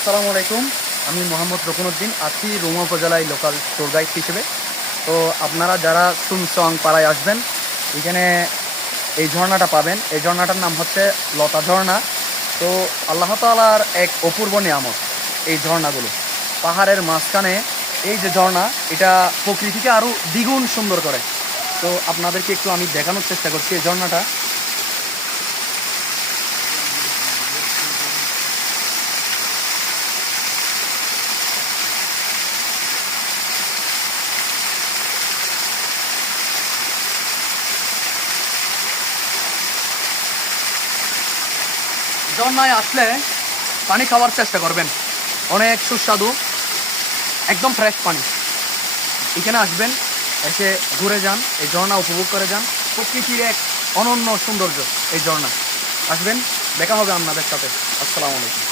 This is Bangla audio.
আসসালামু আলাইকুম। আমি মোহাম্মদ রকুনউদ্দিন আছি রুমা উপজেলায় লোকাল ট্যুর গাইড হিসেবে। তো আপনারা যারা সুমসং পাড়ায় আসবেন, এখানে এই ঝর্ণাটা পাবেন। এই ঝর্ণাটার নাম হচ্ছে লতা ঝর্ণা। তো আল্লাহ তাআলার এক অপূর্ব নিয়ামত এই ঝর্ণাগুলো। পাহাড়ের মাঝখানে এই যে ঝর্ণা, এটা প্রকৃতিকে আরও দ্বিগুণ সুন্দর করে। তো আপনাদেরকে একটু আমি দেখানোর চেষ্টা করছি এই ঝর্ণাটা। ঝর্ণায় আসলে পানি খাওয়ার চেষ্টা করবেন, অনেক সুস্বাদু, একদম ফ্রেশ পানি। এখানে আসবেন, এসে ঘুরে যান, এই ঝর্ণা উপভোগ করে যান। প্রকৃতির এক অনন্য সৌন্দর্য এই ঝর্ণা। আসবেন, দেখা হবে আপনাদের সাথে। আসসালামু আলাইকুম।